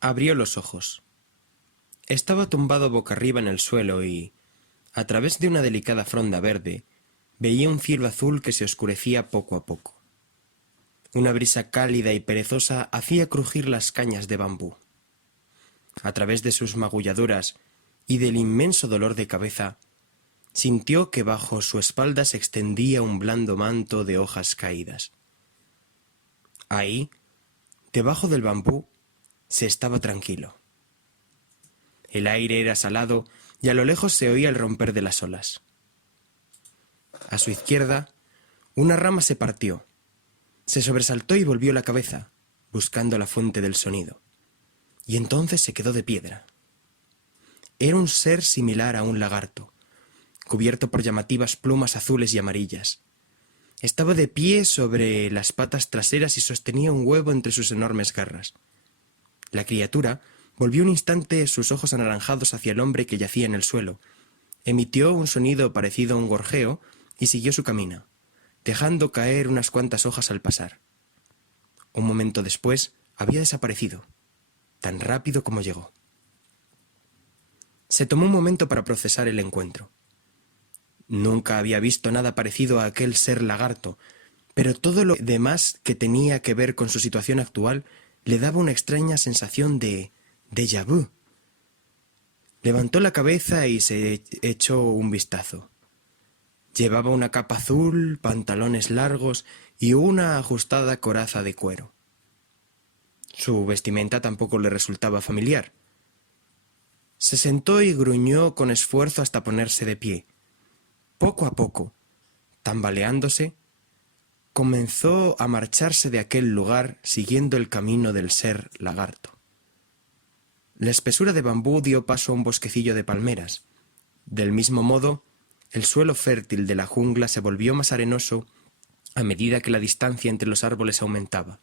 Abrió los ojos. Estaba tumbado boca arriba en el suelo y, a través de una delicada fronda verde, veía un cielo azul que se oscurecía poco a poco. Una brisa cálida y perezosa hacía crujir las cañas de bambú. A través de sus magulladuras y del inmenso dolor de cabeza, sintió que bajo su espalda se extendía un blando manto de hojas caídas. Ahí, debajo del bambú, se estaba tranquilo. El aire era salado y a lo lejos se oía el romper de las olas. A su izquierda, una rama se partió. Se sobresaltó y volvió la cabeza, buscando la fuente del sonido. Y entonces se quedó de piedra. Era un ser similar a un lagarto, cubierto por llamativas plumas azules y amarillas. Estaba de pie sobre las patas traseras y sostenía un huevo entre sus enormes garras. La criatura volvió un instante sus ojos anaranjados hacia el hombre que yacía en el suelo, emitió un sonido parecido a un gorjeo y siguió su camino, dejando caer unas cuantas hojas al pasar. Un momento después había desaparecido, tan rápido como llegó. Se tomó un momento para procesar el encuentro. Nunca había visto nada parecido a aquel ser lagarto, pero todo lo demás que tenía que ver con su situación actual le daba una extraña sensación de déjà vu. Levantó la cabeza y se echó un vistazo. Llevaba una capa azul, pantalones largos y una ajustada coraza de cuero. Su vestimenta tampoco le resultaba familiar. Se sentó y gruñó con esfuerzo hasta ponerse de pie. Poco a poco, tambaleándose, comenzó a marcharse de aquel lugar siguiendo el camino del ser lagarto. La espesura de bambú dio paso a un bosquecillo de palmeras. Del mismo modo, el suelo fértil de la jungla se volvió más arenoso a medida que la distancia entre los árboles aumentaba.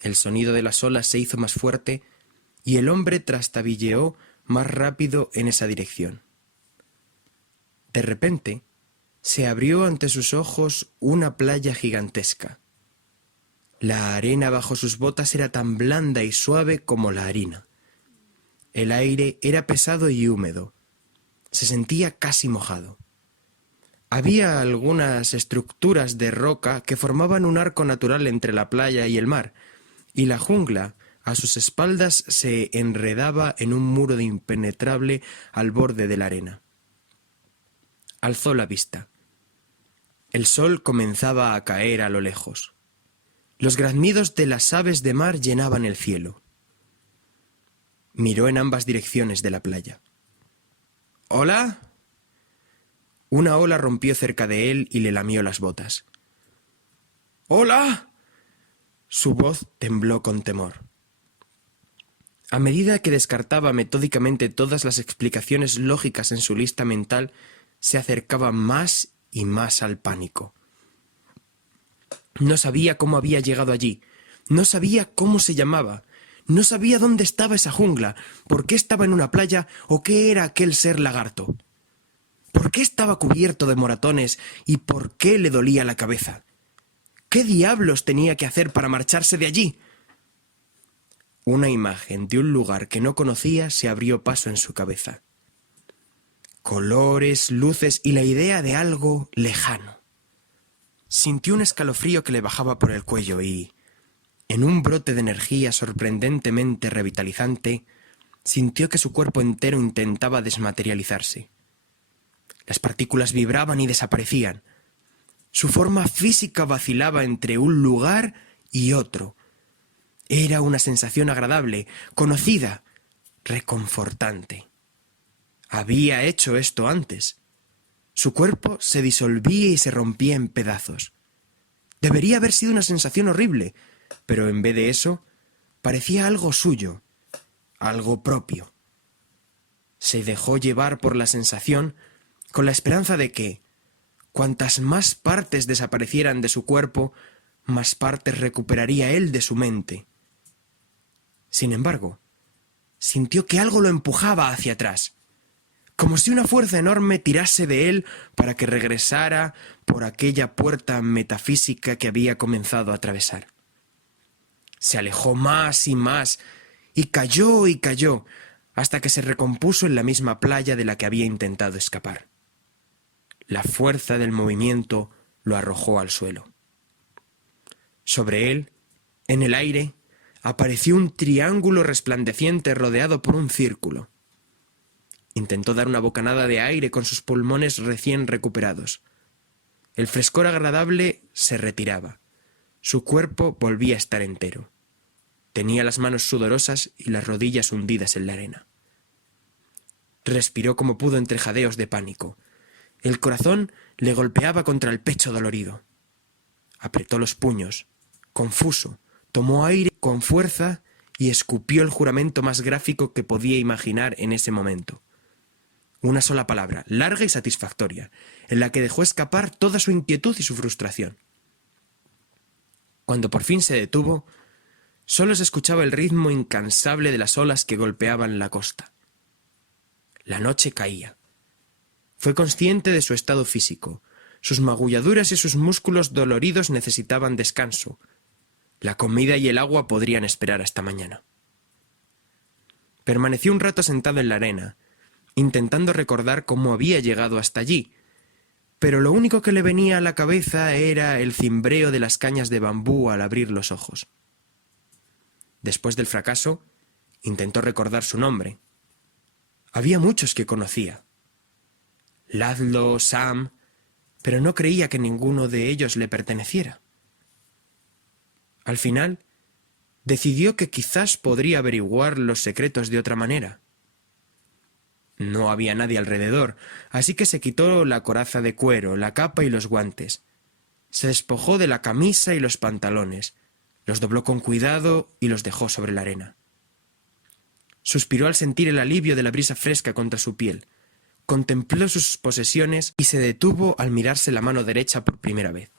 El sonido de las olas se hizo más fuerte y el hombre trastabilleó más rápido en esa dirección. De repente, se abrió ante sus ojos una playa gigantesca. La arena bajo sus botas era tan blanda y suave como la harina. El aire era pesado y húmedo. Se sentía casi mojado. Había algunas estructuras de roca que formaban un arco natural entre la playa y el mar, y la jungla a sus espaldas se enredaba en un muro de impenetrable al borde de la arena. Alzó la vista. El sol comenzaba a caer a lo lejos. Los graznidos de las aves de mar llenaban el cielo. Miró en ambas direcciones de la playa. ¿Hola? Una ola rompió cerca de él y le lamió las botas. ¿Hola? Su voz tembló con temor. A medida que descartaba metódicamente todas las explicaciones lógicas en su lista mental, se acercaba más y más al pánico. No sabía cómo había llegado allí, no sabía cómo se llamaba, no sabía dónde estaba esa jungla, por qué estaba en una playa o qué era aquel ser lagarto. ¿Por qué estaba cubierto de moratones y por qué le dolía la cabeza? ¿Qué diablos tenía que hacer para marcharse de allí? Una imagen de un lugar que no conocía se abrió paso en su cabeza. Colores, luces y la idea de algo lejano. Sintió un escalofrío que le bajaba por el cuello y, en un brote de energía sorprendentemente revitalizante, sintió que su cuerpo entero intentaba desmaterializarse. Las partículas vibraban y desaparecían. Su forma física vacilaba entre un lugar y otro. Era una sensación agradable, conocida, reconfortante. Había hecho esto antes. Su cuerpo se disolvía y se rompía en pedazos. Debería haber sido una sensación horrible, pero en vez de eso, parecía algo suyo, algo propio. Se dejó llevar por la sensación con la esperanza de que, cuantas más partes desaparecieran de su cuerpo, más partes recuperaría él de su mente. Sin embargo, sintió que algo lo empujaba hacia atrás, como si una fuerza enorme tirase de él para que regresara por aquella puerta metafísica que había comenzado a atravesar. Se alejó más y y cayó, hasta que se recompuso en la misma playa de la que había intentado escapar. La fuerza del movimiento lo arrojó al suelo. Sobre él, en el aire, apareció un triángulo resplandeciente rodeado por un círculo. Intentó dar una bocanada de aire con sus pulmones recién recuperados. El frescor agradable se retiraba. Su cuerpo volvía a estar entero. Tenía las manos sudorosas y las rodillas hundidas en la arena. Respiró como pudo entre jadeos de pánico. El corazón le golpeaba contra el pecho dolorido. Apretó los puños. Confuso, tomó aire con fuerza y escupió el juramento más gráfico que podía imaginar en ese momento. Una sola palabra, larga y satisfactoria, en la que dejó escapar toda su inquietud y su frustración. Cuando por fin se detuvo, solo se escuchaba el ritmo incansable de las olas que golpeaban la costa. La noche caía. Fue consciente de su estado físico. Sus magulladuras y sus músculos doloridos necesitaban descanso. La comida y el agua podrían esperar hasta mañana. Permaneció un rato sentado en la arena, intentando recordar cómo había llegado hasta allí, pero lo único que le venía a la cabeza era el cimbreo de las cañas de bambú al abrir los ojos. Después del fracaso, intentó recordar su nombre. Había muchos que conocía. Laszlo, Sam, pero no creía que ninguno de ellos le perteneciera. Al final, decidió que quizás podría averiguar los secretos de otra manera. No había nadie alrededor, así que se quitó la coraza de cuero, la capa y los guantes. Se despojó de la camisa y los pantalones, los dobló con cuidado y los dejó sobre la arena. Suspiró al sentir el alivio de la brisa fresca contra su piel. Contempló sus posesiones y se detuvo al mirarse la mano derecha por primera vez.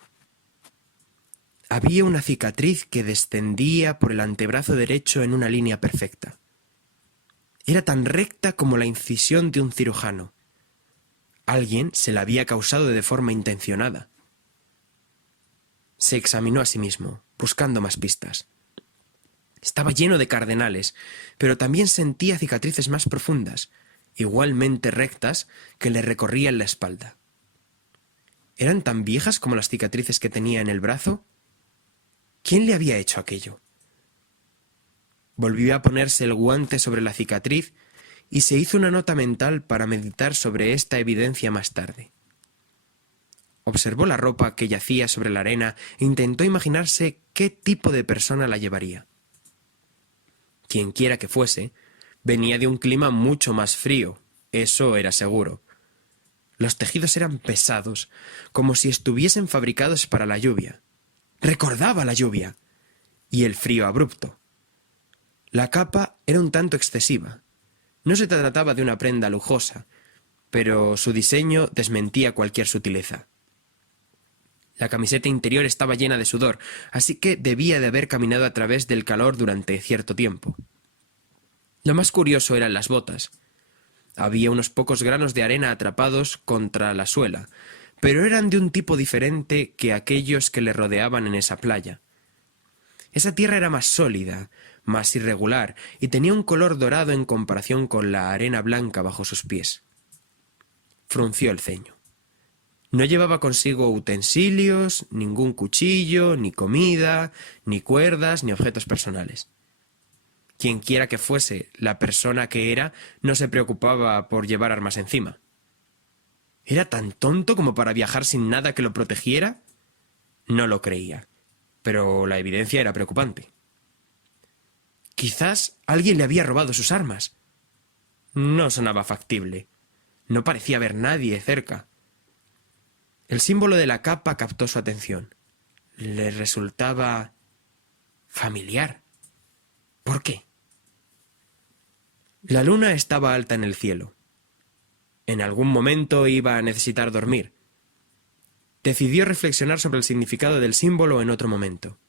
Había una cicatriz que descendía por el antebrazo derecho en una línea perfecta. Era tan recta como la incisión de un cirujano. Alguien se la había causado de forma intencionada. Se examinó a sí mismo, buscando más pistas. Estaba lleno de cardenales, pero también sentía cicatrices más profundas, igualmente rectas, que le recorrían la espalda. ¿Eran tan viejas como las cicatrices que tenía en el brazo? ¿Quién le había hecho aquello? Volvió a ponerse el guante sobre la cicatriz y se hizo una nota mental para meditar sobre esta evidencia más tarde. Observó la ropa que yacía sobre la arena e intentó imaginarse qué tipo de persona la llevaría. Quienquiera que fuese, venía de un clima mucho más frío, eso era seguro. Los tejidos eran pesados, como si estuviesen fabricados para la lluvia. Recordaba la lluvia y el frío abrupto. La capa era un tanto excesiva. No se trataba de una prenda lujosa, pero su diseño desmentía cualquier sutileza. La camiseta interior estaba llena de sudor, así que debía de haber caminado a través del calor durante cierto tiempo. Lo más curioso eran las botas. Había unos pocos granos de arena atrapados contra la suela, pero eran de un tipo diferente que aquellos que le rodeaban en esa playa. Esa tierra era más sólida, más irregular, y tenía un color dorado en comparación con la arena blanca bajo sus pies. Frunció el ceño. No llevaba consigo utensilios, ningún cuchillo, ni comida, ni cuerdas, ni objetos personales. Quienquiera que fuese la persona que era, no se preocupaba por llevar armas encima. ¿Era tan tonto como para viajar sin nada que lo protegiera? No lo creía, pero la evidencia era preocupante. Quizás alguien le había robado sus armas. No sonaba factible. No parecía haber nadie cerca. El símbolo de la capa captó su atención. Le resultaba familiar. ¿Por qué? La luna estaba alta en el cielo. En algún momento iba a necesitar dormir. Decidió reflexionar sobre el significado del símbolo en otro momento.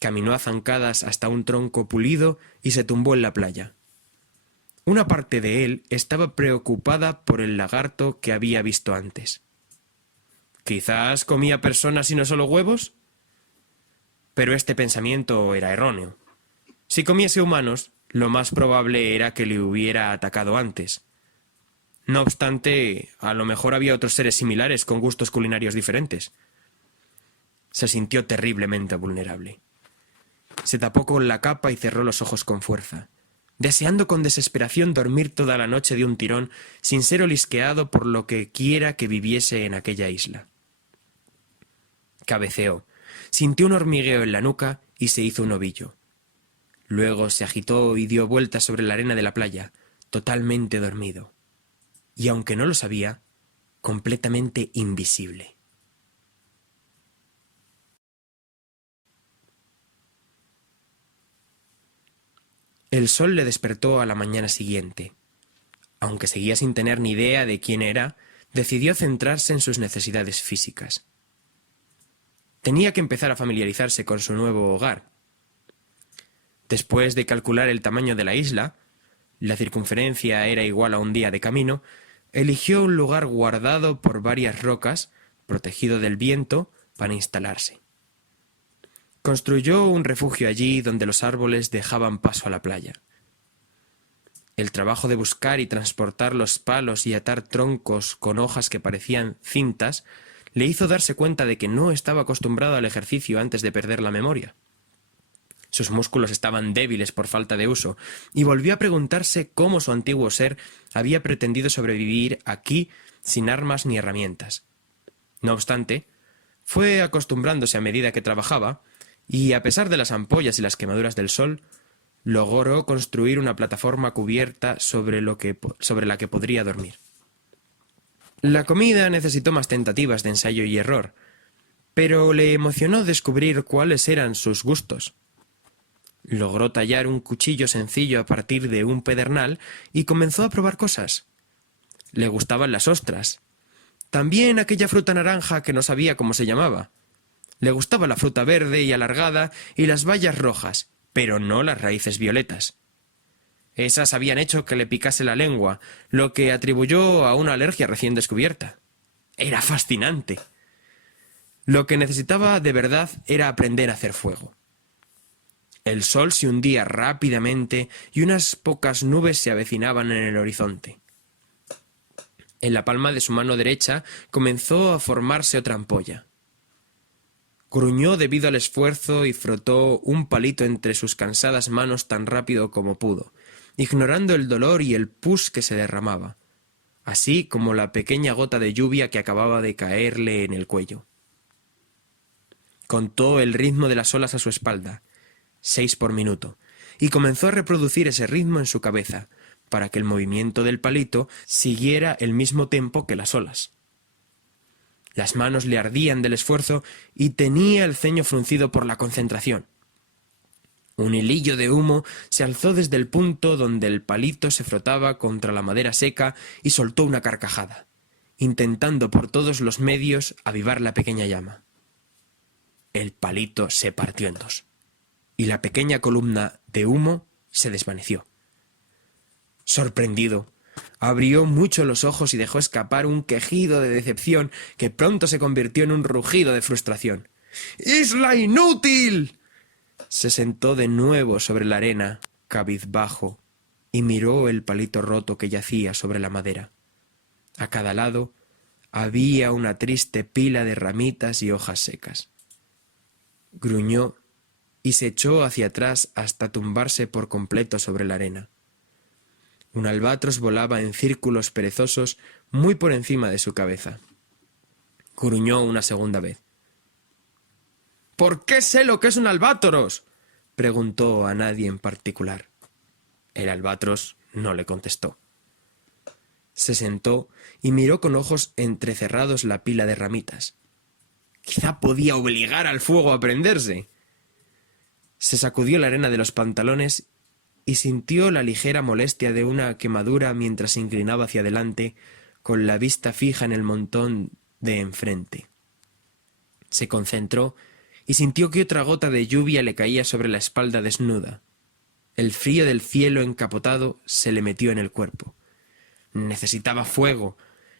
Caminó a zancadas hasta un tronco pulido y se tumbó en la playa. Una parte de él estaba preocupada por el lagarto que había visto antes. ¿Quizás comía personas y no solo huevos? Pero este pensamiento era erróneo. Si comiese humanos, Lo más probable era que le hubiera atacado antes. No obstante, a lo mejor había otros seres similares con gustos culinarios diferentes. Se sintió terriblemente vulnerable. Se tapó con la capa y cerró los ojos con fuerza, deseando con desesperación dormir toda la noche de un tirón sin ser olisqueado por lo que quiera que viviese en aquella isla. Cabeceó, sintió un hormigueo en la nuca y se hizo un ovillo. Luego se agitó y dio vueltas sobre la arena de la playa, totalmente dormido. Y aunque no lo sabía, completamente invisible. El sol le despertó a la mañana siguiente. Aunque seguía sin tener ni idea de quién era, decidió centrarse en sus necesidades físicas. Tenía que empezar a familiarizarse con su nuevo hogar. Después de calcular el tamaño de la isla, la circunferencia era igual a un día de camino, eligió un lugar guardado por varias rocas, protegido del viento, para instalarse. Construyó un refugio allí donde los árboles dejaban paso a la playa. El trabajo de buscar y transportar los palos y atar troncos con hojas que parecían cintas le hizo darse cuenta de que no estaba acostumbrado al ejercicio antes de perder la memoria. Sus músculos estaban débiles por falta de uso, y volvió a preguntarse cómo su antiguo ser había pretendido sobrevivir aquí sin armas ni herramientas. No obstante, fue acostumbrándose a medida que trabajaba, y a pesar de las ampollas y las quemaduras del sol, logró construir una plataforma cubierta sobre la que podría dormir. La comida necesitó más tentativas de ensayo y error, pero le emocionó descubrir cuáles eran sus gustos. Logró tallar un cuchillo sencillo a partir de un pedernal y comenzó a probar cosas. Le gustaban las ostras. También aquella fruta naranja que no sabía cómo se llamaba. Le gustaba la fruta verde y alargada y las bayas rojas, pero no las raíces violetas. Esas habían hecho que le picase la lengua, lo que atribuyó a una alergia recién descubierta. Era fascinante. Lo que necesitaba de verdad era aprender a hacer fuego. El sol se hundía rápidamente y unas pocas nubes se avecinaban en el horizonte. En la palma de su mano derecha comenzó a formarse otra ampolla. Gruñó debido al esfuerzo y frotó un palito entre sus cansadas manos tan rápido como pudo, ignorando el dolor y el pus que se derramaba, así como la pequeña gota de lluvia que acababa de caerle en el cuello. Contó el ritmo de las olas a su espalda, 6 por minuto, y comenzó a reproducir ese ritmo en su cabeza, para que el movimiento del palito siguiera el mismo tempo que las olas. Las manos le ardían del esfuerzo y tenía el ceño fruncido por la concentración. Un hilillo de humo se alzó desde el punto donde el palito se frotaba contra la madera seca y soltó una carcajada, intentando por todos los medios avivar la pequeña llama. El palito se partió en dos, y la pequeña columna de humo se desvaneció. Sorprendido, abrió mucho los ojos y dejó escapar un quejido de decepción que pronto se convirtió en un rugido de frustración. ¡Isla inútil! Se sentó de nuevo sobre la arena, cabizbajo, y miró el palito roto que yacía sobre la madera. A cada lado había una triste pila de ramitas y hojas secas. Gruñó y se echó hacia atrás hasta tumbarse por completo sobre la arena. Un albatros volaba en círculos perezosos muy por encima de su cabeza. Gruñó una segunda vez. —¿Por qué sé lo que es un albatros? —preguntó a nadie en particular. El albatros no le contestó. Se sentó y miró con ojos entrecerrados la pila de ramitas. Quizá podía obligar al fuego a prenderse. Se sacudió la arena de los pantalones y sintió la ligera molestia de una quemadura mientras se inclinaba hacia adelante con la vista fija en el montón de enfrente. Se concentró y sintió que otra gota de lluvia le caía sobre la espalda desnuda. El frío del cielo encapotado se le metió en el cuerpo. Necesitaba fuego.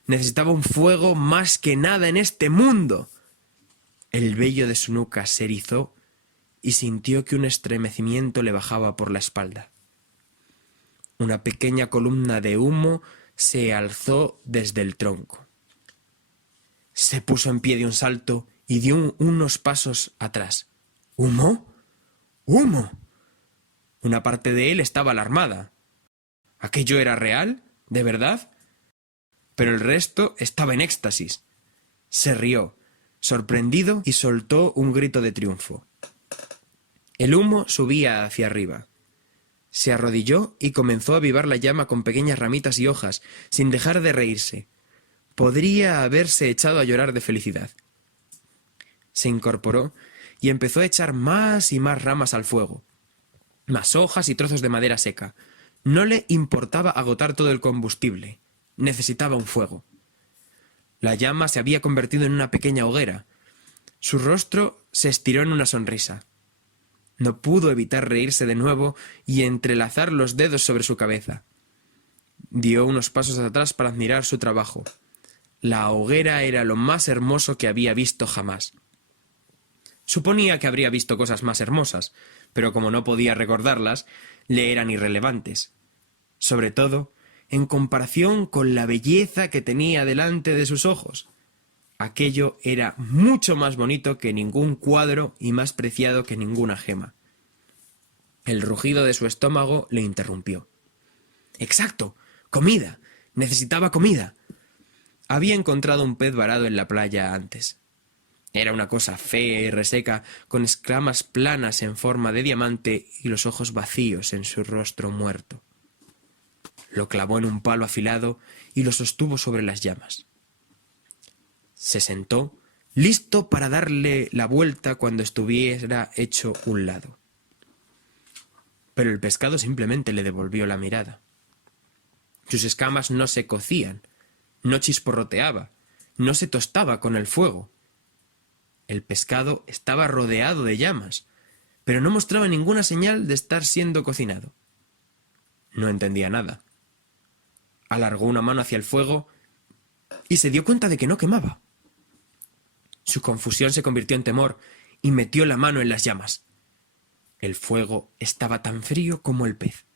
Necesitaba un fuego más que nada en este mundo. El vello de su nuca se erizó y sintió que un estremecimiento le bajaba por la espalda. Una pequeña columna de humo se alzó desde el tronco. Se puso en pie de un salto y dio unos pasos atrás. ¿Humo? ¡Humo! Una parte de él estaba alarmada. ¿Aquello era real? ¿De verdad? Pero el resto estaba en éxtasis. Se rió, sorprendido, y soltó un grito de triunfo. El humo subía hacia arriba. Se arrodilló y comenzó a avivar la llama con pequeñas ramitas y hojas, sin dejar de reírse. Podría haberse echado a llorar de felicidad. Se incorporó y empezó a echar más y más ramas al fuego, más hojas y trozos de madera seca. No le importaba agotar todo el combustible. Necesitaba un fuego. La llama se había convertido en una pequeña hoguera. Su rostro se estiró en una sonrisa. No pudo evitar reírse de nuevo y entrelazar los dedos sobre su cabeza. Dio unos pasos atrás para admirar su trabajo. La hoguera era lo más hermoso que había visto jamás. Suponía que habría visto cosas más hermosas, pero como no podía recordarlas, le eran irrelevantes. Sobre todo, en comparación con la belleza que tenía delante de sus ojos. Aquello era mucho más bonito que ningún cuadro y más preciado que ninguna gema. El rugido de su estómago le interrumpió. ¡Exacto! ¡Comida! Necesitaba comida. Había encontrado un pez varado en la playa antes. Era una cosa fea y reseca, con escamas planas en forma de diamante y los ojos vacíos en su rostro muerto. Lo clavó en un palo afilado y lo sostuvo sobre las llamas. Se sentó, listo para darle la vuelta cuando estuviera hecho un lado. Pero el pescado simplemente le devolvió la mirada. Sus escamas no se cocían, no chisporroteaba, no se tostaba con el fuego. El pescado estaba rodeado de llamas, pero no mostraba ninguna señal de estar siendo cocinado. No entendía nada. Alargó una mano hacia el fuego y se dio cuenta de que no quemaba. Su confusión se convirtió en temor y metió la mano en las llamas. El fuego estaba tan frío como el pez.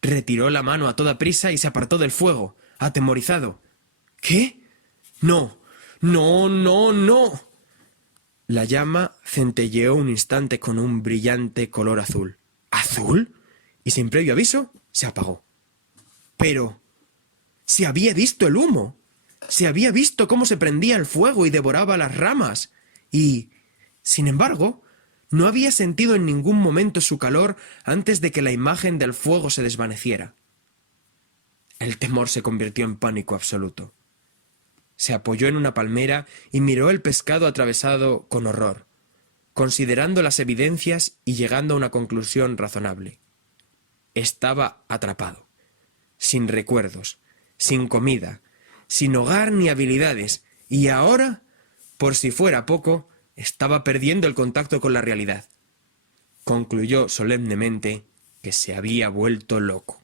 Retiró la mano a toda prisa y se apartó del fuego, atemorizado. ¿Qué? ¡No! ¡No, no, no! La llama centelleó un instante con un brillante color azul. ¿Azul? Y sin previo aviso, se apagó. Pero se había visto el humo. Se había visto cómo se prendía el fuego y devoraba las ramas. Y, sin embargo, no había sentido en ningún momento su calor antes de que la imagen del fuego se desvaneciera. El temor se convirtió en pánico absoluto. Se apoyó en una palmera y miró el pescado atravesado con horror, considerando las evidencias y llegando a una conclusión razonable. Estaba atrapado, sin recuerdos, sin comida, sin hogar ni habilidades, y ahora, por si fuera poco, estaba perdiendo el contacto con la realidad. Concluyó solemnemente que se había vuelto loco.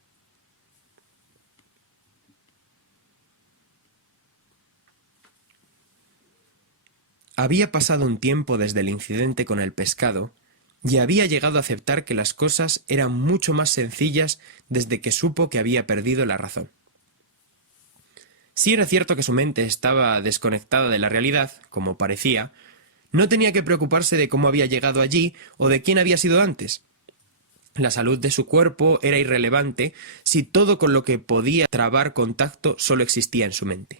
Había pasado un tiempo desde el incidente con el pescado y había llegado a aceptar que las cosas eran mucho más sencillas desde que supo que había perdido la razón. Si era cierto que su mente estaba desconectada de la realidad, como parecía, no tenía que preocuparse de cómo había llegado allí o de quién había sido antes. La salud de su cuerpo era irrelevante si todo con lo que podía trabar contacto solo existía en su mente.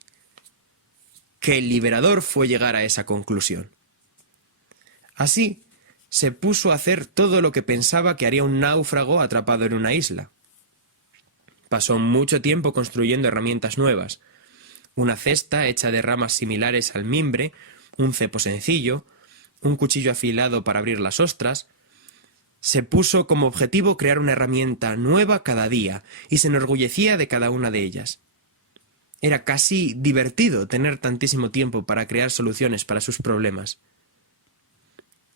Qué liberador fue llegar a esa conclusión. Así, se puso a hacer todo lo que pensaba que haría un náufrago atrapado en una isla. Pasó mucho tiempo construyendo herramientas nuevas, una cesta hecha de ramas similares al mimbre, un cepo sencillo, un cuchillo afilado para abrir las ostras. Se puso como objetivo crear una herramienta nueva cada día y se enorgullecía de cada una de ellas. Era casi divertido tener tantísimo tiempo para crear soluciones para sus problemas.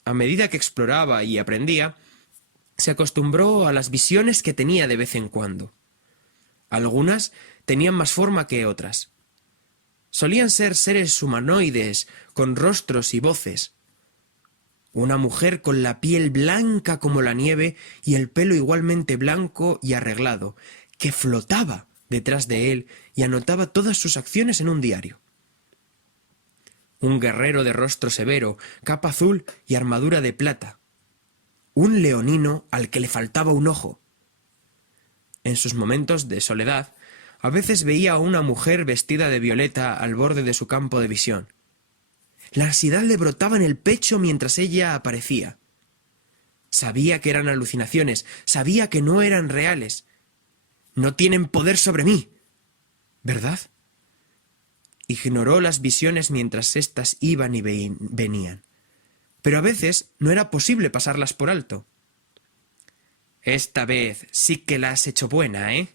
A medida que exploraba y aprendía, se acostumbró a las visiones que tenía de vez en cuando. Algunas tenían más forma que otras. Solían ser seres humanoides, con rostros y voces. Una mujer con la piel blanca como la nieve y el pelo igualmente blanco y arreglado, que flotaba detrás de él y anotaba todas sus acciones en un diario. Un guerrero de rostro severo, capa azul y armadura de plata. Un leonino al que le faltaba un ojo. En sus momentos de soledad, a veces veía a una mujer vestida de violeta al borde de su campo de visión. La ansiedad le brotaba en el pecho mientras ella aparecía. Sabía que eran alucinaciones, sabía que no eran reales. No tienen poder sobre mí, ¿verdad? Ignoró las visiones mientras éstas iban y venían. Pero a veces no era posible pasarlas por alto. Esta vez sí que la has hecho buena, ¿eh?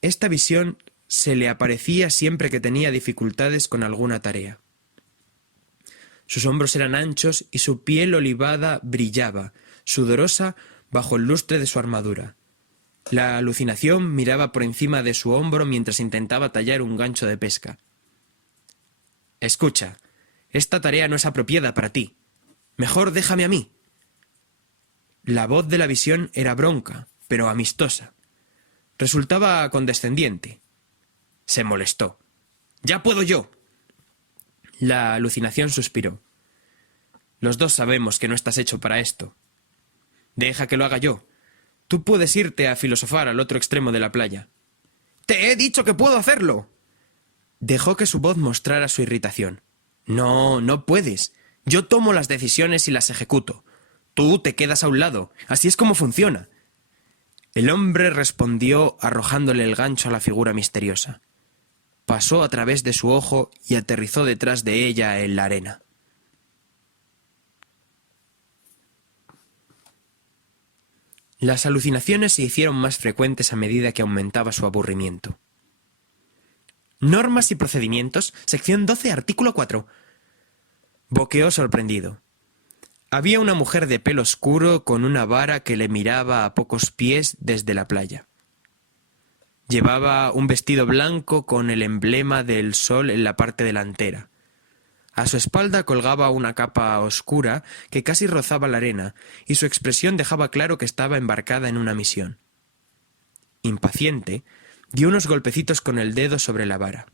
Esta visión se le aparecía siempre que tenía dificultades con alguna tarea. Sus hombros eran anchos y su piel olivada brillaba, sudorosa, bajo el lustre de su armadura. La alucinación miraba por encima de su hombro mientras intentaba tallar un gancho de pesca. «Escucha, esta tarea no es apropiada para ti. Mejor déjame a mí». La voz de la visión era bronca, pero amistosa. Resultaba condescendiente. Se molestó. «¡Ya puedo yo!». La alucinación suspiró. «Los dos sabemos que no estás hecho para esto. Deja que lo haga yo. Tú puedes irte a filosofar al otro extremo de la playa». «¡Te he dicho que puedo hacerlo!». Dejó que su voz mostrara su irritación. «No, no puedes. Yo tomo las decisiones y las ejecuto. Tú te quedas a un lado. Así es como funciona». El hombre respondió arrojándole el gancho a la figura misteriosa. Pasó a través de su ojo y aterrizó detrás de ella en la arena. Las alucinaciones se hicieron más frecuentes a medida que aumentaba su aburrimiento. Normas y procedimientos, sección 12, artículo 4. Boqueó sorprendido. Había una mujer de pelo oscuro con una vara que le miraba a pocos pies desde la playa. Llevaba un vestido blanco con el emblema del sol en la parte delantera. A su espalda colgaba una capa oscura que casi rozaba la arena, y su expresión dejaba claro que estaba embarcada en una misión. Impaciente, dio unos golpecitos con el dedo sobre la vara.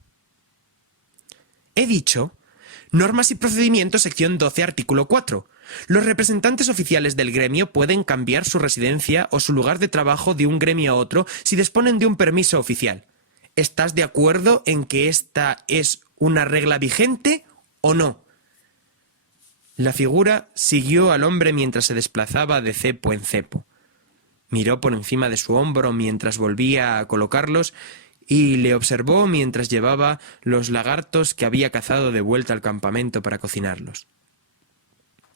«He dicho, normas y procedimientos, sección 12, artículo 4. Los representantes oficiales del gremio pueden cambiar su residencia o su lugar de trabajo de un gremio a otro si disponen de un permiso oficial. ¿Estás de acuerdo en que esta es una regla vigente o no?». La figura siguió al hombre mientras se desplazaba de cepo en cepo. Miró por encima de su hombro mientras volvía a colocarlos y le observó mientras llevaba los lagartos que había cazado de vuelta al campamento para cocinarlos.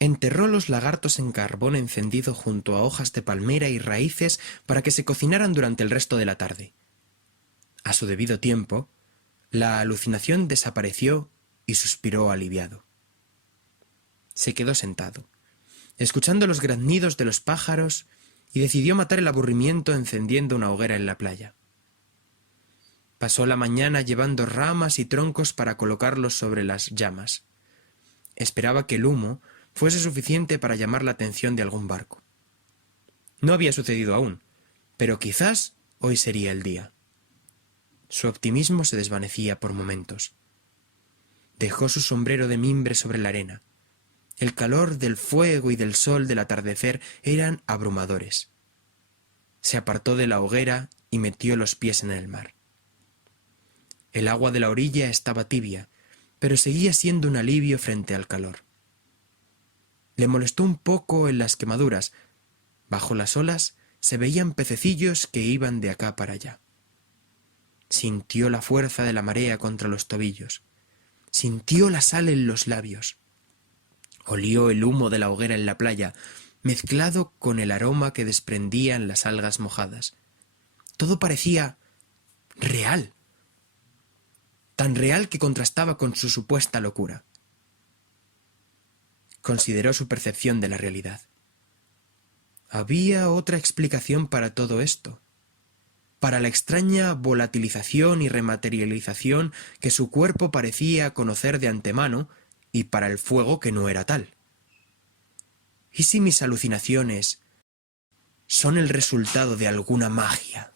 Enterró los lagartos en carbón encendido junto a hojas de palmera y raíces para que se cocinaran durante el resto de la tarde. A su debido tiempo, la alucinación desapareció y suspiró aliviado. Se quedó sentado, escuchando los graznidos de los pájaros, y decidió matar el aburrimiento encendiendo una hoguera en la playa. Pasó la mañana llevando ramas y troncos para colocarlos sobre las llamas. Esperaba que el humo fuese suficiente para llamar la atención de algún barco. No había sucedido aún, pero quizás hoy sería el día. Su optimismo se desvanecía por momentos. Dejó su sombrero de mimbre sobre la arena. El calor del fuego y del sol del atardecer eran abrumadores. Se apartó de la hoguera y metió los pies en el mar. El agua de la orilla estaba tibia, pero seguía siendo un alivio frente al calor. Le molestó un poco en las quemaduras. Bajo las olas se veían pececillos que iban de acá para allá. Sintió la fuerza de la marea contra los tobillos. Sintió la sal en los labios. Olió el humo de la hoguera en la playa, mezclado con el aroma que desprendían las algas mojadas. Todo parecía real. Tan real que contrastaba con su supuesta locura. Consideró su percepción de la realidad. Había otra explicación para todo esto, para la extraña volatilización y rematerialización que su cuerpo parecía conocer de antemano y para el fuego que no era tal. ¿Y si mis alucinaciones son el resultado de alguna magia?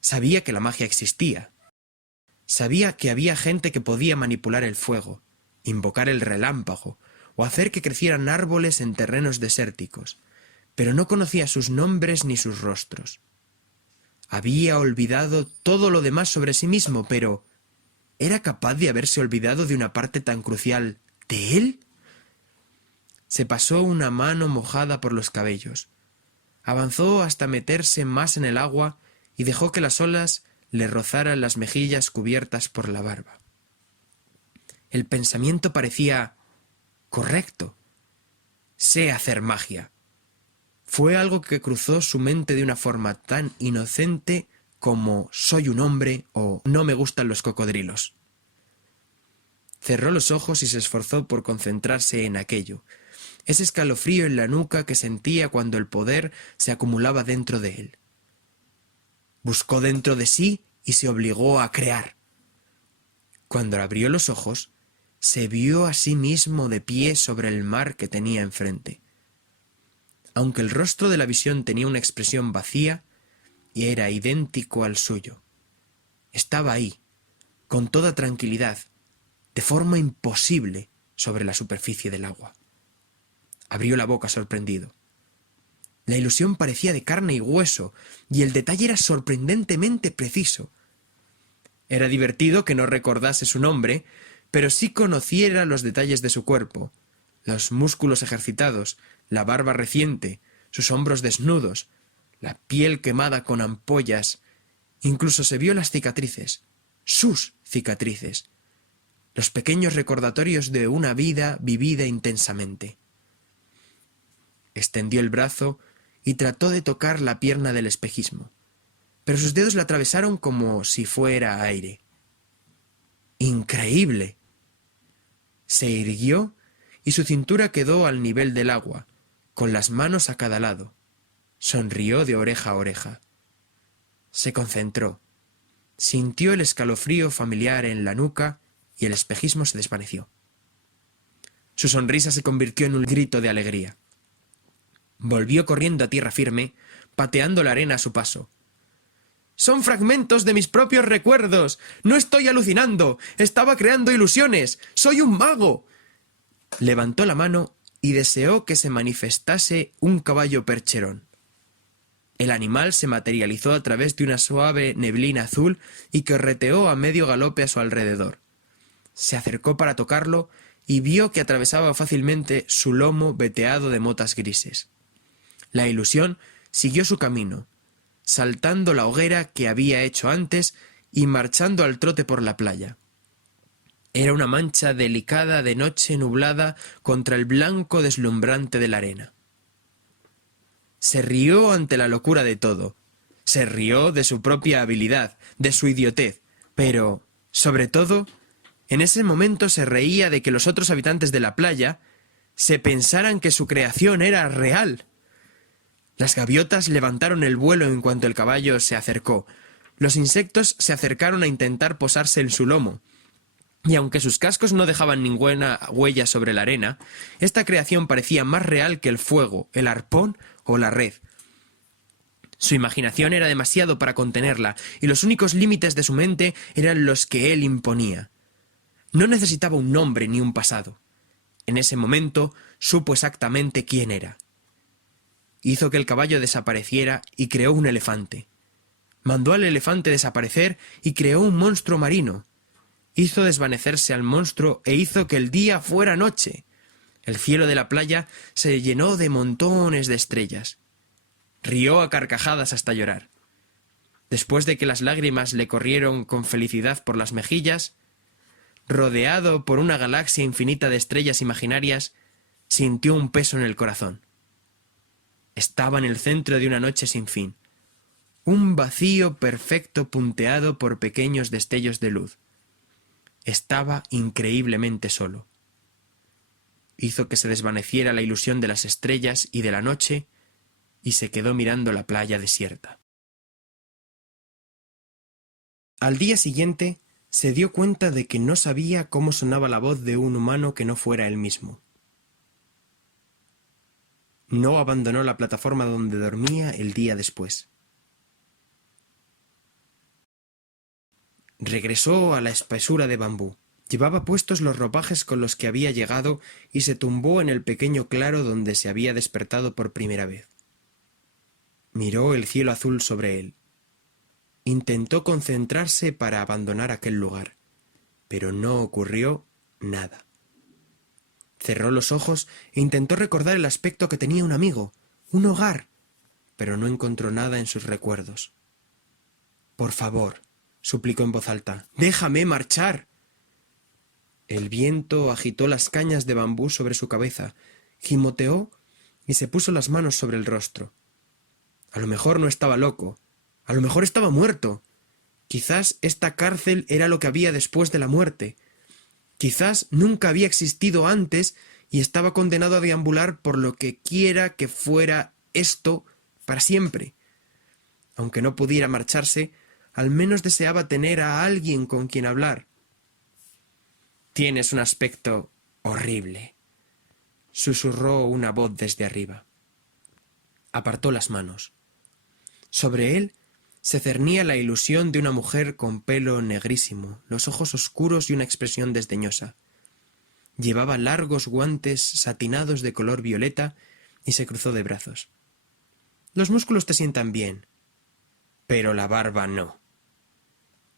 Sabía que la magia existía. Sabía que había gente que podía manipular el fuego, invocar el relámpago o hacer que crecieran árboles en terrenos desérticos, pero no conocía sus nombres ni sus rostros. Había olvidado todo lo demás sobre sí mismo, pero ¿era capaz de haberse olvidado de una parte tan crucial de él? Se pasó una mano mojada por los cabellos. Avanzó hasta meterse más en el agua y dejó que las olas le rozaran las mejillas cubiertas por la barba. El pensamiento parecía correcto. Sé hacer magia. Fue algo que cruzó su mente de una forma tan inocente como soy un hombre o no me gustan los cocodrilos. Cerró los ojos y se esforzó por concentrarse en aquello, ese escalofrío en la nuca que sentía cuando el poder se acumulaba dentro de él. Buscó dentro de sí y se obligó a crear. Cuando abrió los ojos, se vio a sí mismo de pie sobre el mar que tenía enfrente. Aunque el rostro de la visión tenía una expresión vacía y era idéntico al suyo. Estaba ahí, con toda tranquilidad, de forma imposible, sobre la superficie del agua. Abrió la boca sorprendido. La ilusión parecía de carne y hueso, y el detalle era sorprendentemente preciso. Era divertido que no recordase su nombre, pero sí conociera los detalles de su cuerpo, los músculos ejercitados, la barba reciente, sus hombros desnudos, la piel quemada con ampollas. Incluso se vio las cicatrices, sus cicatrices, los pequeños recordatorios de una vida vivida intensamente. Extendió el brazo y trató de tocar la pierna del espejismo, pero sus dedos la atravesaron como si fuera aire. ¡Increíble! Se irguió y su cintura quedó al nivel del agua, con las manos a cada lado. Sonrió de oreja a oreja. Se concentró. Sintió el escalofrío familiar en la nuca y el espejismo se desvaneció. Su sonrisa se convirtió en un grito de alegría. Volvió corriendo a tierra firme, pateando la arena a su paso. «¡Son fragmentos de mis propios recuerdos! ¡No estoy alucinando! ¡Estaba creando ilusiones! ¡Soy un mago!». Levantó la mano y deseó que se manifestase un caballo percherón. El animal se materializó a través de una suave neblina azul y correteó a medio galope a su alrededor. Se acercó para tocarlo y vio que atravesaba fácilmente su lomo veteado de motas grises. La ilusión siguió su camino, saltando la hoguera que había hecho antes y marchando al trote por la playa. Era una mancha delicada de noche nublada contra el blanco deslumbrante de la arena. Se rió ante la locura de todo. Se rió de su propia habilidad, de su idiotez, pero, sobre todo, en ese momento se reía de que los otros habitantes de la playa se pensaran que su creación era real. Las gaviotas levantaron el vuelo en cuanto el caballo se acercó. Los insectos se acercaron a intentar posarse en su lomo. Y aunque sus cascos no dejaban ninguna huella sobre la arena, esta creación parecía más real que el fuego, el arpón o la red. Su imaginación era demasiado para contenerla, y los únicos límites de su mente eran los que él imponía. No necesitaba un nombre ni un pasado. En ese momento supo exactamente quién era. Hizo que el caballo desapareciera y creó un elefante. Mandó al elefante desaparecer y creó un monstruo marino. Hizo desvanecerse al monstruo e hizo que el día fuera noche. El cielo de la playa se llenó de montones de estrellas. Rió a carcajadas hasta llorar. Después de que las lágrimas le corrieron con felicidad por las mejillas, rodeado por una galaxia infinita de estrellas imaginarias, sintió un peso en el corazón. Estaba en el centro de una noche sin fin, un vacío perfecto punteado por pequeños destellos de luz. Estaba increíblemente solo. Hizo que se desvaneciera la ilusión de las estrellas y de la noche y se quedó mirando la playa desierta. Al día siguiente se dio cuenta de que no sabía cómo sonaba la voz de un humano que no fuera él mismo. No abandonó la plataforma donde dormía el día después. Regresó a la espesura de bambú. Llevaba puestos los ropajes con los que había llegado y se tumbó en el pequeño claro donde se había despertado por primera vez. Miró el cielo azul sobre él. Intentó concentrarse para abandonar aquel lugar, pero no ocurrió nada. Cerró los ojos e intentó recordar el aspecto que tenía un amigo, un hogar, pero no encontró nada en sus recuerdos. «Por favor», suplicó en voz alta, «déjame marchar». El viento agitó las cañas de bambú sobre su cabeza, gimoteó y se puso las manos sobre el rostro. A lo mejor no estaba loco, a lo mejor estaba muerto. Quizás esta cárcel era lo que había después de la muerte. Quizás nunca había existido antes y estaba condenado a deambular por lo que quiera que fuera esto para siempre. Aunque no pudiera marcharse, al menos deseaba tener a alguien con quien hablar. «Tienes un aspecto horrible», susurró una voz desde arriba. Apartó las manos. Sobre él se cernía la ilusión de una mujer con pelo negrísimo, los ojos oscuros y una expresión desdeñosa. Llevaba largos guantes satinados de color violeta y se cruzó de brazos. «Los músculos te sientan bien, pero la barba no».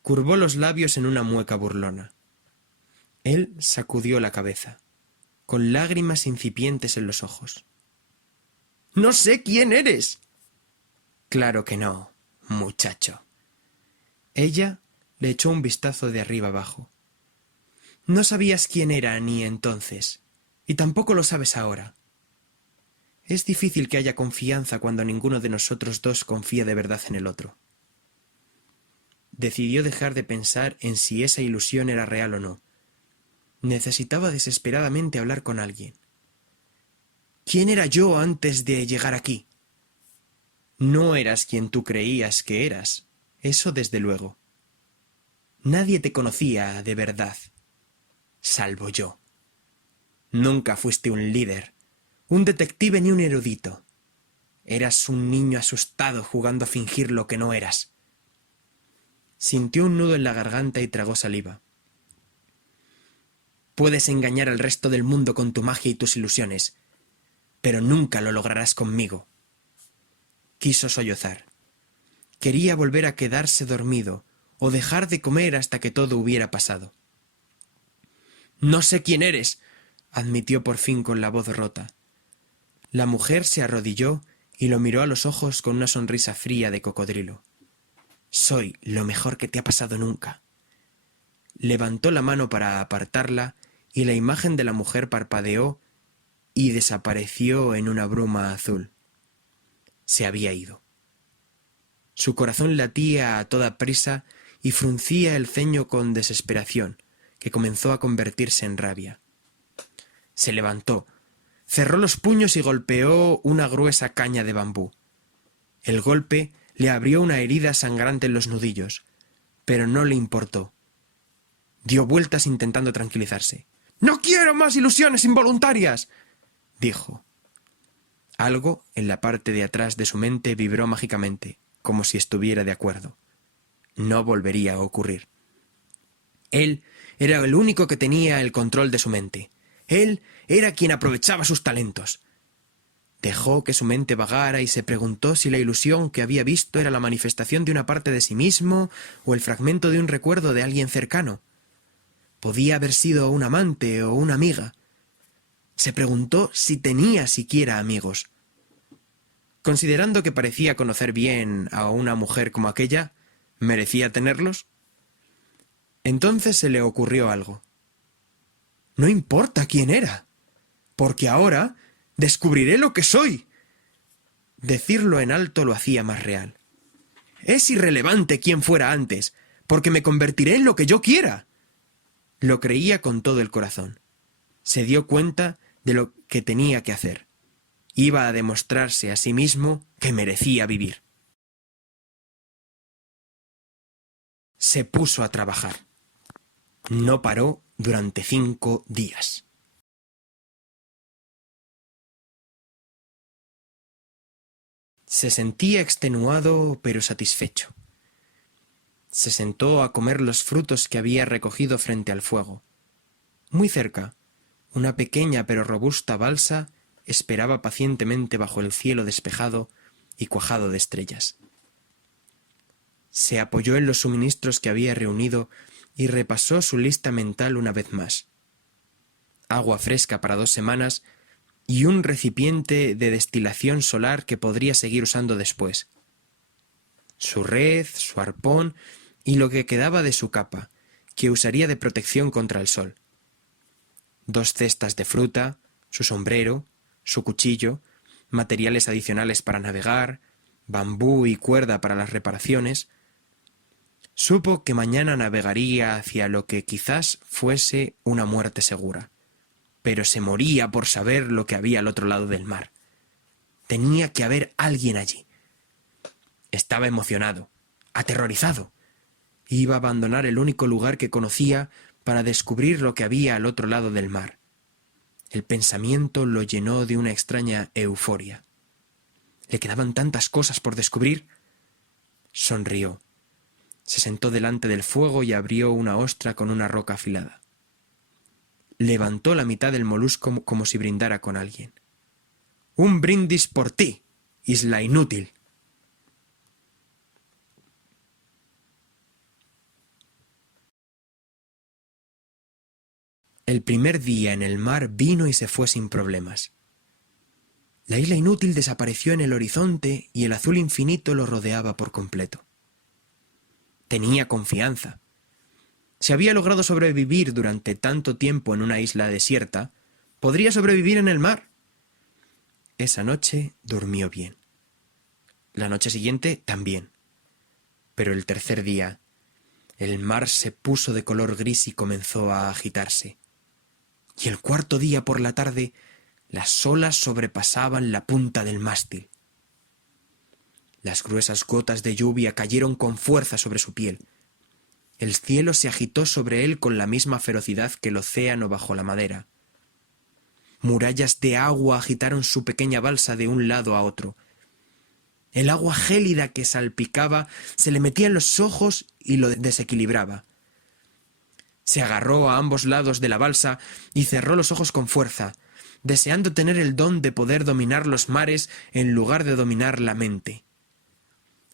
Curvó los labios en una mueca burlona. Él sacudió la cabeza, con lágrimas incipientes en los ojos. «No sé quién eres». «Claro que no, muchacho». Ella le echó un vistazo de arriba abajo. «No sabías quién era ni entonces, y tampoco lo sabes ahora. Es difícil que haya confianza cuando ninguno de nosotros dos confía de verdad en el otro». Decidió dejar de pensar en si esa ilusión era real o no. Necesitaba desesperadamente hablar con alguien. ¿Quién era yo antes de llegar aquí? No eras quien tú creías que eras, eso desde luego. Nadie te conocía de verdad, salvo yo. Nunca fuiste un líder, un detective ni un erudito. Eras un niño asustado jugando a fingir lo que no eras. Sintió un nudo en la garganta y tragó saliva. Puedes engañar al resto del mundo con tu magia y tus ilusiones, pero nunca lo lograrás conmigo. Quiso sollozar. Quería volver a quedarse dormido o dejar de comer hasta que todo hubiera pasado. «No sé quién eres», admitió por fin con la voz rota. La mujer se arrodilló y lo miró a los ojos con una sonrisa fría de cocodrilo. «Soy lo mejor que te ha pasado nunca». Levantó la mano para apartarla y la imagen de la mujer parpadeó y desapareció en una bruma azul. Se había ido. Su corazón latía a toda prisa y fruncía el ceño con desesperación, que comenzó a convertirse en rabia. Se levantó, cerró los puños y golpeó una gruesa caña de bambú. El golpe le abrió una herida sangrante en los nudillos, pero no le importó. Dio vueltas intentando tranquilizarse. «¡No quiero más ilusiones involuntarias!», dijo. Algo en la parte de atrás de su mente vibró mágicamente, como si estuviera de acuerdo. No volvería a ocurrir. Él era el único que tenía el control de su mente. Él era quien aprovechaba sus talentos. Dejó que su mente vagara y se preguntó si la ilusión que había visto era la manifestación de una parte de sí mismo o el fragmento de un recuerdo de alguien cercano. Podía haber sido un amante o una amiga. Se preguntó si tenía siquiera amigos. Considerando que parecía conocer bien a una mujer como aquella, ¿merecía tenerlos? Entonces se le ocurrió algo. No importa quién era, porque ahora descubriré lo que soy. Decirlo en alto lo hacía más real. Es irrelevante quién fuera antes, porque me convertiré en lo que yo quiera. Lo creía con todo el corazón. Se dio cuenta de lo que tenía que hacer. Iba a demostrarse a sí mismo que merecía vivir. Se puso a trabajar. No paró durante 5 días. Se sentía extenuado pero satisfecho. Se sentó a comer los frutos que había recogido frente al fuego. Muy cerca, una pequeña pero robusta balsa esperaba pacientemente bajo el cielo despejado y cuajado de estrellas. Se apoyó en los suministros que había reunido y repasó su lista mental una vez más. Agua fresca para 2 semanas y un recipiente de destilación solar que podría seguir usando después. Su red, su arpón y lo que quedaba de su capa, que usaría de protección contra el sol. 2 cestas de fruta, su sombrero, su cuchillo, materiales adicionales para navegar, bambú y cuerda para las reparaciones. Supo que mañana navegaría hacia lo que quizás fuese una muerte segura, pero se moría por saber lo que había al otro lado del mar. Tenía que haber alguien allí. Estaba emocionado, aterrorizado. Iba a abandonar el único lugar que conocía para descubrir lo que había al otro lado del mar. El pensamiento lo llenó de una extraña euforia. ¿Le quedaban tantas cosas por descubrir? Sonrió. Se sentó delante del fuego y abrió una ostra con una roca afilada. Levantó la mitad del molusco como si brindara con alguien. «Un brindis por ti, isla inútil». El primer día en el mar vino y se fue sin problemas. La isla inútil desapareció en el horizonte y el azul infinito lo rodeaba por completo. Tenía confianza. Si había logrado sobrevivir durante tanto tiempo en una isla desierta, podría sobrevivir en el mar. Esa noche durmió bien. La noche siguiente también. Pero el tercer día, el mar se puso de color gris y comenzó a agitarse. Y el cuarto día por la tarde, las olas sobrepasaban la punta del mástil. Las gruesas gotas de lluvia cayeron con fuerza sobre su piel. El cielo se agitó sobre él con la misma ferocidad que el océano bajo la madera. Murallas de agua agitaron su pequeña balsa de un lado a otro. El agua gélida que salpicaba se le metía en los ojos y lo desequilibraba. Se agarró a ambos lados de la balsa y cerró los ojos con fuerza, deseando tener el don de poder dominar los mares en lugar de dominar la mente.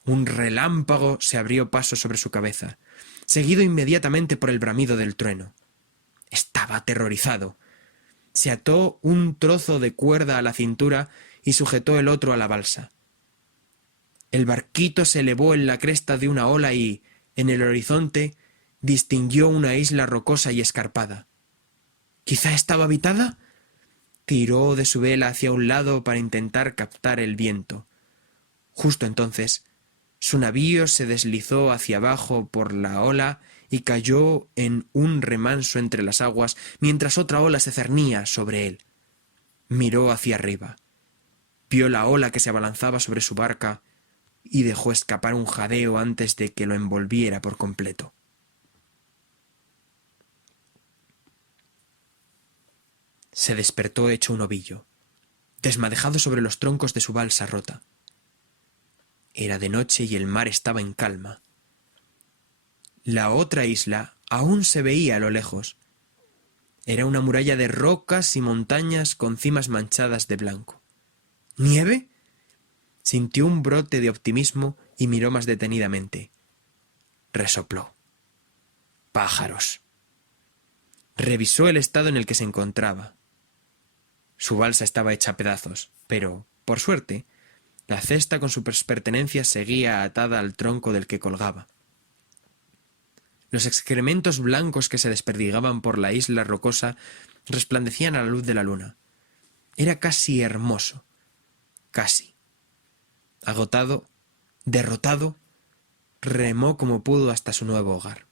Un relámpago se abrió paso sobre su cabeza, seguido inmediatamente por el bramido del trueno. Estaba aterrorizado. Se ató un trozo de cuerda a la cintura y sujetó el otro a la balsa. El barquito se elevó en la cresta de una ola y, en el horizonte, distinguió una isla rocosa y escarpada. ¿Quizá estaba habitada? Tiró de su vela hacia un lado para intentar captar el viento. Justo entonces, su navío se deslizó hacia abajo por la ola y cayó en un remanso entre las aguas mientras otra ola se cernía sobre él. Miró hacia arriba. Vio la ola que se abalanzaba sobre su barca y dejó escapar un jadeo antes de que lo envolviera por completo. Se despertó hecho un ovillo, desmadejado sobre los troncos de su balsa rota. Era de noche y el mar estaba en calma. La otra isla aún se veía a lo lejos. Era una muralla de rocas y montañas con cimas manchadas de blanco. ¿Nieve? Sintió un brote de optimismo y miró más detenidamente. Resopló. Pájaros. Revisó el estado en el que se encontraba. Su balsa estaba hecha a pedazos, pero, por suerte, la cesta con sus pertenencias seguía atada al tronco del que colgaba. Los excrementos blancos que se desperdigaban por la isla rocosa resplandecían a la luz de la luna. Era casi hermoso. Casi. Agotado, derrotado, remó como pudo hasta su nuevo hogar.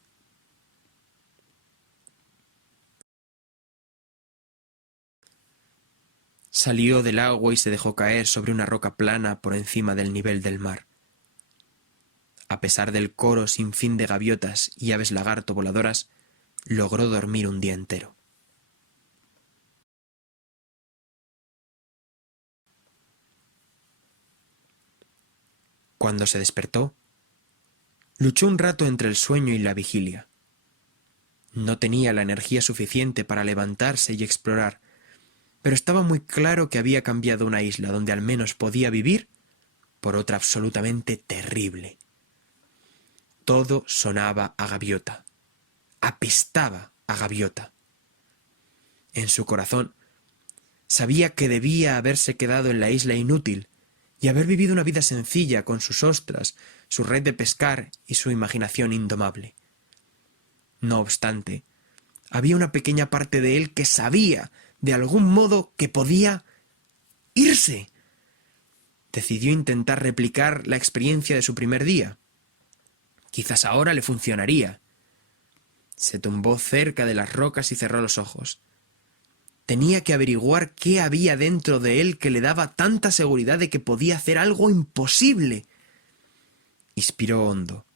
Salió del agua y se dejó caer sobre una roca plana por encima del nivel del mar. A pesar del coro sin fin de gaviotas y aves lagarto voladoras, logró dormir un día entero. Cuando se despertó, luchó un rato entre el sueño y la vigilia. No tenía la energía suficiente para levantarse y explorar, pero estaba muy claro que había cambiado una isla donde al menos podía vivir por otra absolutamente terrible. Todo sonaba a gaviota. Apestaba a gaviota. En su corazón sabía que debía haberse quedado en la isla inútil y haber vivido una vida sencilla con sus ostras, su red de pescar y su imaginación indomable. No obstante, había una pequeña parte de él que sabía, de algún modo, que podía irse. Decidió intentar replicar la experiencia de su primer día. Quizás ahora le funcionaría. Se tumbó cerca de las rocas y cerró los ojos. Tenía que averiguar qué había dentro de él que le daba tanta seguridad de que podía hacer algo imposible. Inspiró hondo.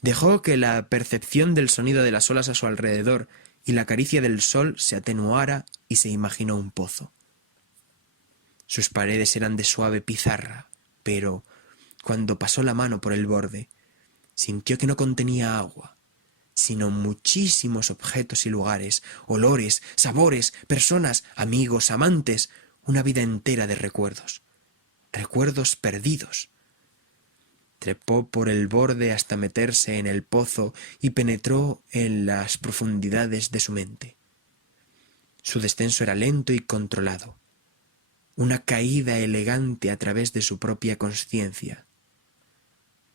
Dejó que la percepción del sonido de las olas a su alrededor y la caricia del sol se atenuara y se imaginó un pozo. Sus paredes eran de suave pizarra, pero cuando pasó la mano por el borde, sintió que no contenía agua, sino muchísimos objetos y lugares, olores, sabores, personas, amigos, amantes, una vida entera de recuerdos, recuerdos perdidos. Trepó por el borde hasta meterse en el pozo y penetró en las profundidades de su mente. Su descenso era lento y controlado, una caída elegante a través de su propia consciencia.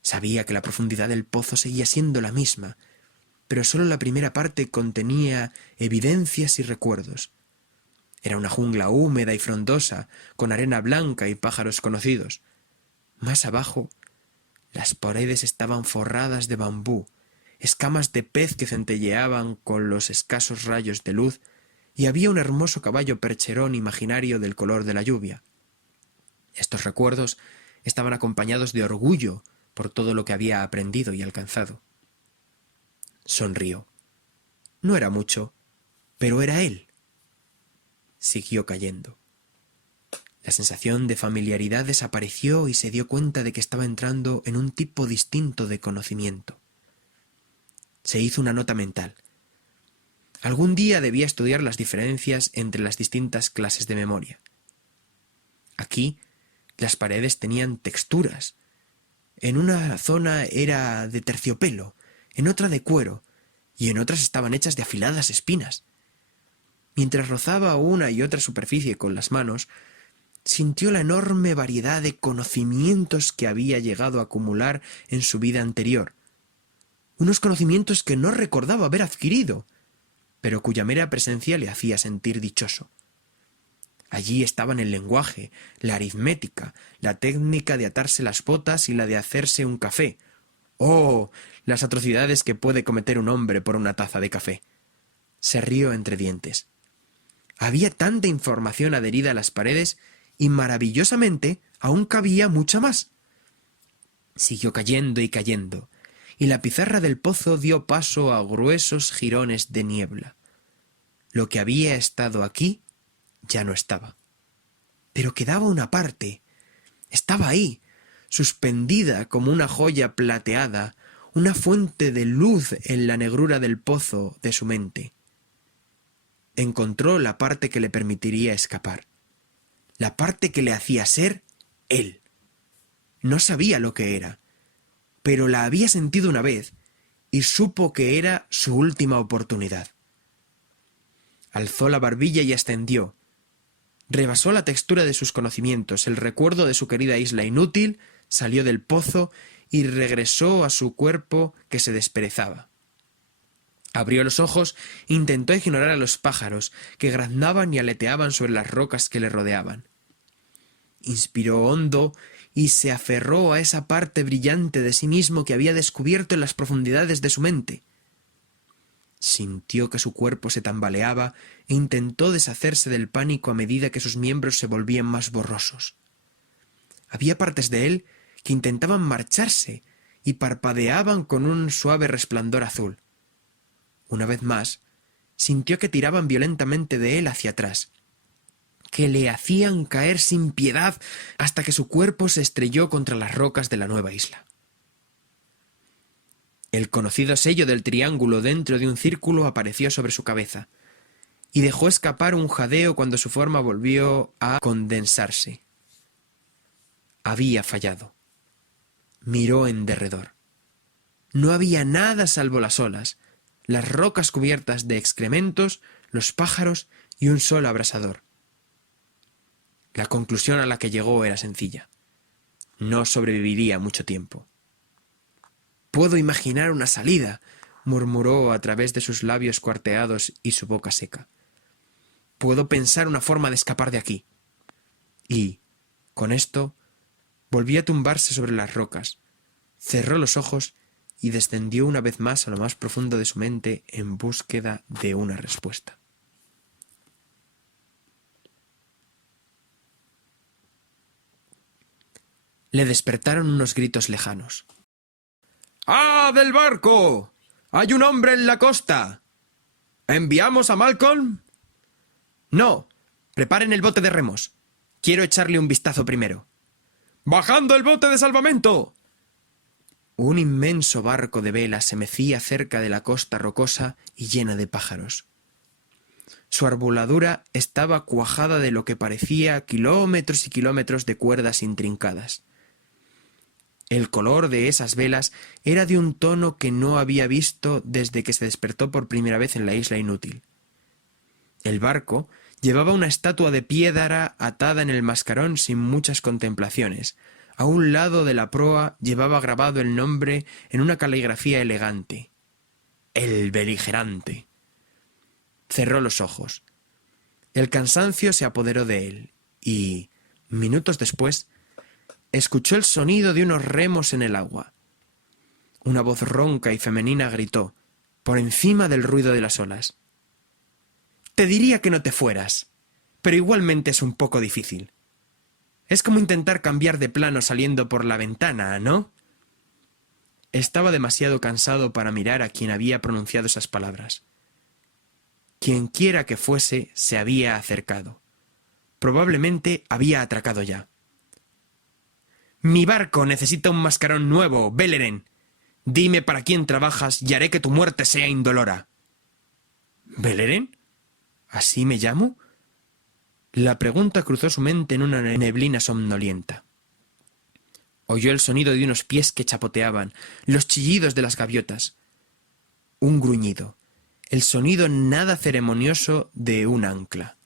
Sabía que la profundidad del pozo seguía siendo la misma, pero sólo la primera parte contenía evidencias y recuerdos. Era una jungla húmeda y frondosa, con arena blanca y pájaros conocidos. Más abajo, las paredes estaban forradas de bambú, escamas de pez que centelleaban con los escasos rayos de luz, y había un hermoso caballo percherón imaginario del color de la lluvia. Estos recuerdos estaban acompañados de orgullo por todo lo que había aprendido y alcanzado. Sonrió. No era mucho, pero era él. Siguió cayendo. La sensación de familiaridad desapareció y se dio cuenta de que estaba entrando en un tipo distinto de conocimiento. Se hizo una nota mental. Algún día debía estudiar las diferencias entre las distintas clases de memoria. Aquí, las paredes tenían texturas. En una zona era de terciopelo, en otra de cuero, y en otras estaban hechas de afiladas espinas. Mientras rozaba una y otra superficie con las manos, sintió la enorme variedad de conocimientos que había llegado a acumular en su vida anterior. Unos conocimientos que no recordaba haber adquirido, pero cuya mera presencia le hacía sentir dichoso. Allí estaban el lenguaje, la aritmética, la técnica de atarse las botas y la de hacerse un café. ¡Oh! Las atrocidades que puede cometer un hombre por una taza de café. Se rió entre dientes. Había tanta información adherida a las paredes y maravillosamente aún cabía mucha más. Siguió cayendo y cayendo, y la pizarra del pozo dio paso a gruesos jirones de niebla. Lo que había estado aquí ya no estaba. Pero quedaba una parte. Estaba ahí, suspendida como una joya plateada, una fuente de luz en la negrura del pozo de su mente. Encontró la parte que le permitiría escapar, la parte que le hacía ser él. No sabía lo que era, pero la había sentido una vez y supo que era su última oportunidad. Alzó la barbilla y ascendió. Rebasó la textura de sus conocimientos, el recuerdo de su querida isla inútil, salió del pozo y regresó a su cuerpo que se desperezaba. Abrió los ojos e intentó ignorar a los pájaros que graznaban y aleteaban sobre las rocas que le rodeaban. Inspiró hondo y se aferró a esa parte brillante de sí mismo que había descubierto en las profundidades de su mente. Sintió que su cuerpo se tambaleaba e intentó deshacerse del pánico a medida que sus miembros se volvían más borrosos. Había partes de él que intentaban marcharse y parpadeaban con un suave resplandor azul. Una vez más, sintió que tiraban violentamente de él hacia atrás, que le hacían caer sin piedad hasta que su cuerpo se estrelló contra las rocas de la nueva isla. El conocido sello del triángulo dentro de un círculo apareció sobre su cabeza, y dejó escapar un jadeo cuando su forma volvió a condensarse. Había fallado. Miró en derredor. No había nada salvo las olas, las rocas cubiertas de excrementos, los pájaros y un sol abrasador. La conclusión a la que llegó era sencilla. No sobreviviría mucho tiempo. «Puedo imaginar una salida», murmuró a través de sus labios cuarteados y su boca seca. «Puedo pensar una forma de escapar de aquí». Y, con esto, volvió a tumbarse sobre las rocas, cerró los ojos y descendió una vez más a lo más profundo de su mente en búsqueda de una respuesta. Le despertaron unos gritos lejanos. «¡Ah, del barco! ¡Hay un hombre en la costa! ¿Enviamos a Malcolm?» «No. Preparen el bote de remos. Quiero echarle un vistazo primero». «¡Bajando el bote de salvamento!» Un inmenso barco de vela se mecía cerca de la costa rocosa y llena de pájaros. Su arboladura estaba cuajada de lo que parecía kilómetros y kilómetros de cuerdas intrincadas. El color de esas velas era de un tono que no había visto desde que se despertó por primera vez en la isla inútil. El barco llevaba una estatua de piedra atada en el mascarón sin muchas contemplaciones. A un lado de la proa llevaba grabado el nombre en una caligrafía elegante: «El beligerante». Cerró los ojos. El cansancio se apoderó de él y, minutos después, escuchó el sonido de unos remos en el agua. Una voz ronca y femenina gritó, por encima del ruido de las olas: «Te diría que no te fueras, pero igualmente es un poco difícil. Es como intentar cambiar de plano saliendo por la ventana, ¿no?» Estaba demasiado cansado para mirar a quien había pronunciado esas palabras. Quienquiera que fuese, se había acercado. Probablemente había atracado ya. «Mi barco necesita un mascarón nuevo, Beleren. Dime para quién trabajas y haré que tu muerte sea indolora». «¿Beleren? ¿Así me llamo?» La pregunta cruzó su mente en una neblina somnolienta. Oyó el sonido de unos pies que chapoteaban, los chillidos de las gaviotas. Un gruñido, el sonido nada ceremonioso de un ancla.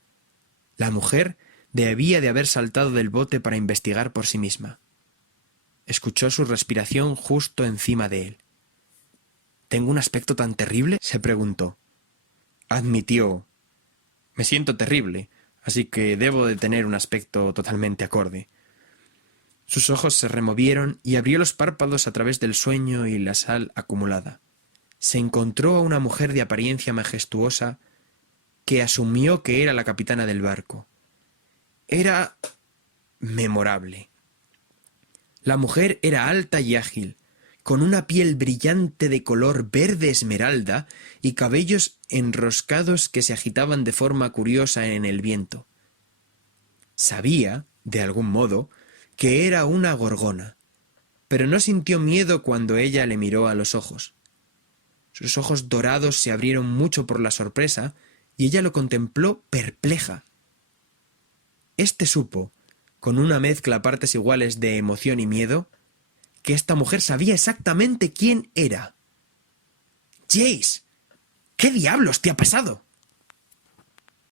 La mujer debía de haber saltado del bote para investigar por sí misma. Escuchó su respiración justo encima de él. «¿Tengo un aspecto tan terrible?», se preguntó. Admitió: «Me siento terrible, así que debo de tener un aspecto totalmente acorde». Sus ojos se removieron y abrió los párpados a través del sueño y la sal acumulada. Se encontró a una mujer de apariencia majestuosa que asumió que era la capitana del barco. Era memorable. La mujer era alta y ágil, con una piel brillante de color verde esmeralda y cabellos enroscados que se agitaban de forma curiosa en el viento. Sabía, de algún modo, que era una gorgona, pero no sintió miedo cuando ella le miró a los ojos. Sus ojos dorados se abrieron mucho por la sorpresa y ella lo contempló perpleja. Éste supo, con una mezcla a partes iguales de emoción y miedo, que esta mujer sabía exactamente quién era. «Jace, ¿qué diablos te ha pasado?».